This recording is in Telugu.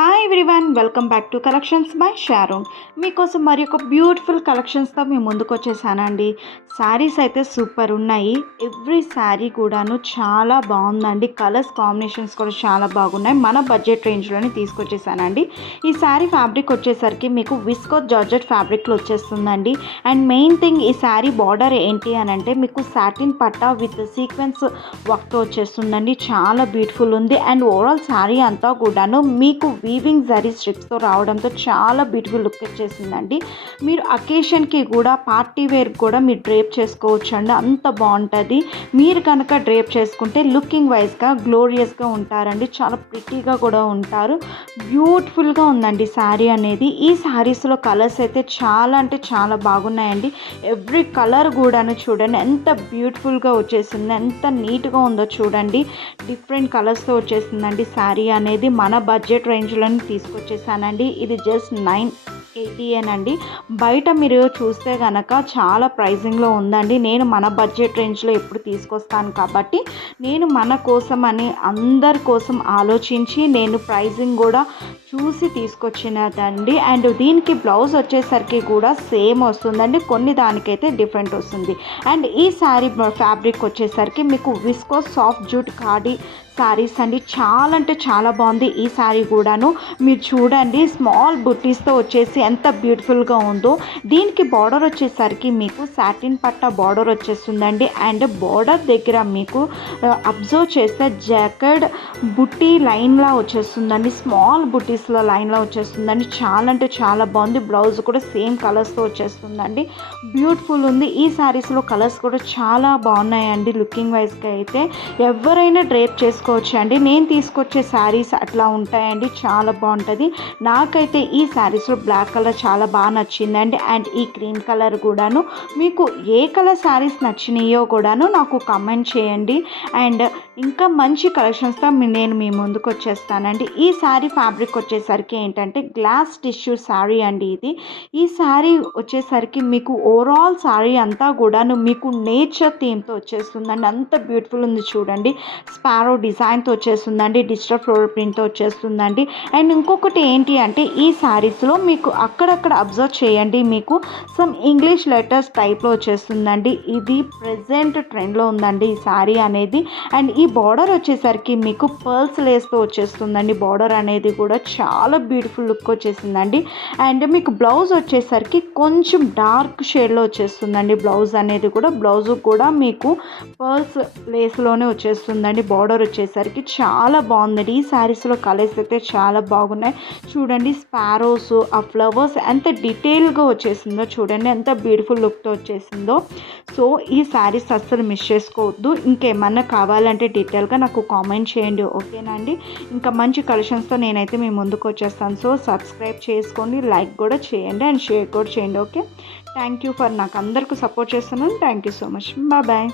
Hi everyone, welcome back to collections by Sharon. మీకోసం మరి ఒక బ్యూటిఫుల్ కలెక్షన్స్తో మేము ముందుకు వచ్చేసానండి. శారీస్ అయితే సూపర్ ఉన్నాయి. ఎవ్రీ శారీ కూడాను చాలా బాగుందండి. కలర్స్ కాంబినేషన్స్ కూడా చాలా బాగున్నాయి. మన బడ్జెట్ రేంజ్లోనే తీసుకొచ్చేసానండి. ఈ శారీ ఫ్యాబ్రిక్ వచ్చేసరికి మీకు విస్కోస్ జార్జెట్ ఫ్యాబ్రిక్లో వచ్చేస్తుందండి. అండ్ మెయిన్ థింగ్, ఈ శారీ బార్డర్ ఏంటి అని అంటే మీకు సాటిన్ పట్టా విత్ సీక్వెన్స్ వర్క్తో వచ్చేస్తుందండి. చాలా బ్యూటిఫుల్ ఉంది. అండ్ ఓవరాల్ శారీ అంతా కూడాను మీకు వీవింగ్ జరీ స్ట్రిప్స్తో రావడంతో చాలా బ్యూటిఫుల్ లుక్ వచ్చేసిందండి. మీరు అకేషన్కి కూడా, పార్టీ వేర్ కూడా మీరు డ్రేప్ చేసుకోవచ్చు అండి. అంత బాగుంటుంది. మీరు కనుక డ్రేప్ చేసుకుంటే లుకింగ్ వైజ్గా గ్లోరియస్గా ఉంటారండి. చాలా ప్రిటీగా కూడా ఉంటారు. బ్యూటిఫుల్గా ఉందండి శారీ అనేది. ఈ శారీస్లో కలర్స్ అయితే చాలా అంటే చాలా బాగున్నాయండి. ఎవ్రీ కలర్ కూడాను చూడండి ఎంత బ్యూటిఫుల్గా వచ్చేసింది, ఎంత నీట్గా ఉందో చూడండి. డిఫరెంట్ కలర్స్తో వచ్చేసిందండి శారీ అనేది. మన బడ్జెట్ రేంజ్లో తీసుకొచ్చేసానండి. ఇది జస్ట్ 980 అండి. బయట మీరు చూస్తే కనుక చాలా ప్రైజింగ్లో ఉందండి. నేను మన బడ్జెట్ రేంజ్లో ఎప్పుడు తీసుకొస్తాను కాబట్టి నేను మన కోసం అని అందరి కోసం ఆలోచించి నేను ప్రైజింగ్ కూడా చూసి తీసుకొచ్చినదండి. అండ్ దీనికి బ్లౌజ్ వచ్చేసరికి కూడా సేమ్ వస్తుందండి. కొన్ని దానికైతే డిఫరెంట్ వస్తుంది. అండ్ ఈ శారీ ఫ్యాబ్రిక్ వచ్చేసరికి మీకు viscose soft jute khadi saris అండి. చాలా అంటే చాలా బాగుంది ఈ శారీ కూడాను. మీరు చూడండి, స్మాల్ బుట్టీస్తో వచ్చేసి ఎంత బ్యూటిఫుల్గా ఉందో. దీనికి బార్డర్ వచ్చేసరికి మీకు సాటిన్ పట్టా బార్డర్ వచ్చేస్తుందండి. అండ్ బార్డర్ దగ్గర మీకు అబ్జర్వ్ చేస్తే జాకెట్ బుట్టి లైన్లా వచ్చేస్తుందండి. స్మాల్ బుట్టీస్లో లైన్లా వచ్చేస్తుందండి. చాలా అంటే చాలా బాగుంది. బ్లౌజ్ కూడా సేమ్ కలర్స్తో వచ్చేస్తుందండి. బ్యూటిఫుల్ ఉంది. ఈ శారీస్లో కలర్స్ కూడా చాలా బాగున్నాయండి. లుకింగ్ వైజ్గా అయితే ఎవరైనా డ్రేప్ చేసుకోవచ్చు అండి. నేను తీసుకొచ్చే శారీస్ అట్లా ఉంటాయండి. చాలా బాగుంటుంది. నాకైతే ఈ శారీస్లో బ్లాక్ కలర్ చాలా బాగా నచ్చిందండి. అండ్ ఈ క్రీమ్ కలర్ కూడాను. మీకు ఏ కలర్ శారీస్ నచ్చినాయో కూడాను నాకు కమెంట్ చేయండి. అండ్ ఇంకా మంచి కలెక్షన్స్తో నేను మీ ముందుకు వచ్చేస్తానండి. ఈ శారీ ఫ్యాబ్రిక్ వచ్చేసరికి ఏంటంటే గ్లాస్ టిష్యూ శారీ అండి ఇది. ఈ శారీ వచ్చేసరికి మీకు ఓవరాల్ శారీ అంతా కూడాను మీకు నేచర్ థీమ్తో వచ్చేస్తుందండి. అంత బ్యూటిఫుల్ ఉంది చూడండి. స్పారో డిజైన్తో వచ్చేస్తుందండి. డిజిటల్ ఫ్లోరల్ ప్రింట్తో వచ్చేస్తుందండి. అండ్ ఇంకొకటి ఏంటి అంటే ఈ శారీస్లో మీకు అక్కడక్కడ అబ్జర్వ్ చేయండి, మీకు సమ్ ఇంగ్లీష్ లెటర్స్ టైప్లో వచ్చేస్తుందండి. ఇది ప్రెజెంట్ ట్రెండ్లో ఉందండి ఈ శారీ అనేది. అండ్ ఈ బార్డర్ వచ్చేసరికి మీకు పర్ల్స్ లేస్తో వచ్చేస్తుందండి. బార్డర్ అనేది కూడా చాలా బ్యూటిఫుల్ లుక్ వచ్చేసిందండి. అండ్ మీకు బ్లౌజ్ వచ్చేసరికి కొంచెం డార్క్ షేడ్లో వచ్చేస్తుందండి. బ్లౌజ్ అనేది కూడా, బ్లౌజ్ కూడా మీకు పర్ల్స్ లేస్లోనే వచ్చేస్తుందండి. బార్డర్ వచ్చేసరికి చాలా బాగుందండి. ఈ శారీస్లో కలర్స్ అయితే చాలా బాగున్నాయి చూడండి. స్పారోస్, ఆ ఫ్లవర్స్ ఎంత డీటెయిల్గా వచ్చేసిందో చూడండి. ఎంత బ్యూటిఫుల్ లుక్తో వచ్చేసిందో. సో ఈ శారీస్ అస్సలు మిస్ చేసుకోవద్దు. ఇంకేమన్నా కావాలంటే డీటెయిల్గా నాకు కామెంట్ చేయండి, ఓకేనా అండి. ఇంకా మంచి కలెక్షన్స్తో నేనైతే మీ ముందుకు వచ్చేస్తాను. సో సబ్స్క్రైబ్ చేసుకోండి, లైక్ కూడా చేయండి అండ్ షేర్ కూడా చేయండి, ఓకే. థ్యాంక్ యూ ఫర్ నాకు అందరికీ సపోర్ట్ చేస్తున్నాను. Thank you so much. Bye.